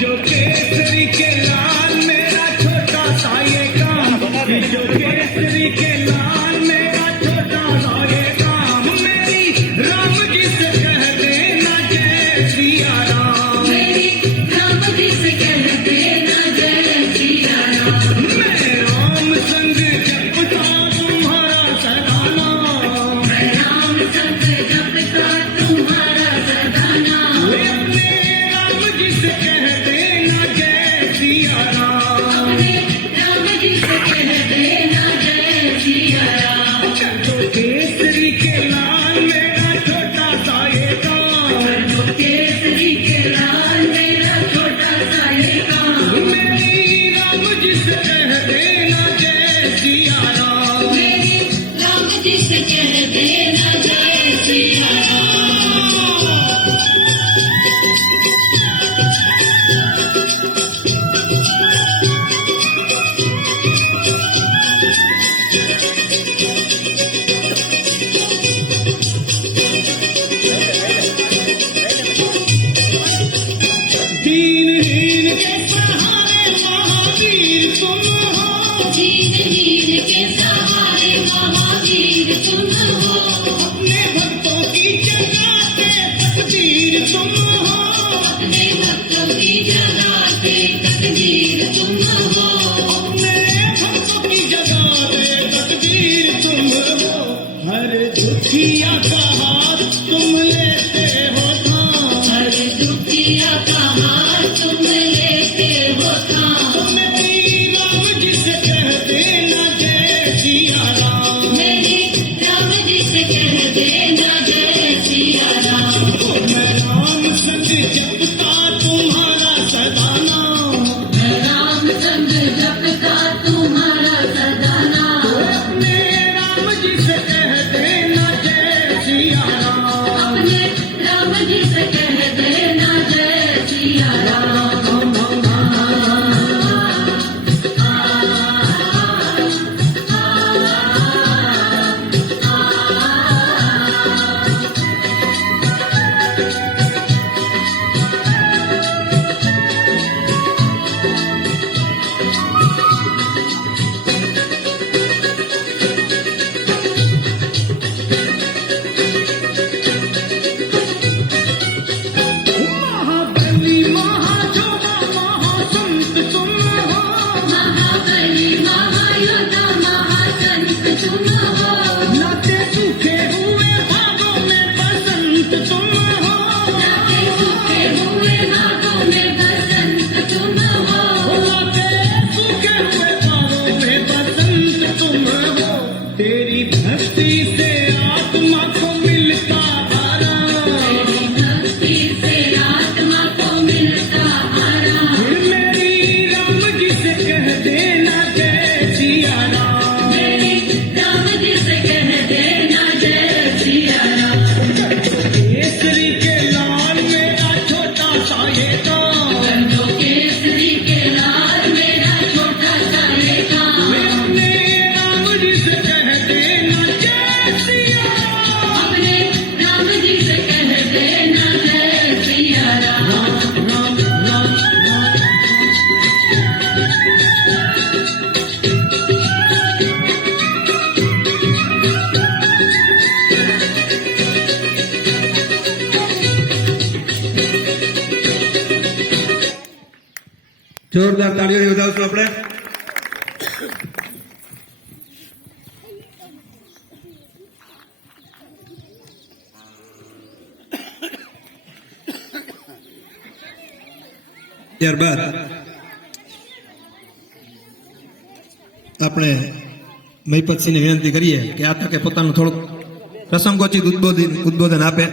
जो केसरी के लाल मेरा छोटा सा ये काम, जो केसरी के लाल मेरा छोटा सा ये काम, मेरी राम जी से कह देना जय सिया राम, मेरी राम जी से कह देना जय सिया राम। मैं राम संग जपता तुम्हारा सदा नाम, मैं राम संग जपता तुम्हारा सदा नाम। अपने राम जी से कह देना जय सिया राम, अपने राम जी से कह देना जय सिया राम। जो केसरी के लाल मेरा छोटा सा ये काम, जो केसरी के लाल मेरा छोटा सा ये काम, मेरी राम जी से कह देना जय सिया राम, मेरी राम जी से कह देना जय सिया राम। दीनहीन के सहारे महावीर तुम हो, दीनहीन के सहारे महावीर तुम हो, अपने भक्तों की जगाते तकदीर तुम हो, अपने भक्तों की जगाते तकदीर तुम हो, अपने भक्तों की जगाते तकदीर तुम हो, हर दुखिया का हाथ तुम लेते हो थाम, हर दुखिया का हाथ तुम लेते हो थाम। मेरी राम जी से कह देना जय सिया राम, मेरी राम जी से कह देना जय सिया राम। मैं राम संग जपता तुम्हारा सदा नाम, मैं राम संग जपता तुम्हारा सदा नाम। अपने राम जी से कह देना जय सिया राम, अपने राम जी से कह देना जय सिया राम। महाबली महाजोधा महासंत तुम हो, महाबली महायोद्धा महासंत तुम हो, लाते सूखे हुए भागों में बसंत तुम हो, लाते सूखे हुए भागों में बसंत तुम हो, लाते सूखे हुए भागों में बसंत तुम हो, तेरी भक्ति से आत्मा को मिलता आराम, तेरी भक्ति से आत्मा को मिलता आराम। मेरी राम जी से कह देना जय सिया राम, मेरी राम जी से कह देना जय सिया राम। केसरी के लाल मेरा छोटा सा ये काम, जो केसरी के लाल मेरा छोटा सा ये काम, अपने राम जी से कह देना जय सिया राम, अपने राम जी से कह देना जय सिया राम। राम राम राम। જોરદાર તાળીઓથી વધાવશું આપણે. ત્યારબાદ આપણે મહિપતસિંહને વિનંતી કરીએ કે આ તકે પોતાનું થોડુંક પ્રસંગોચિત ઉદ્બોધન આપે.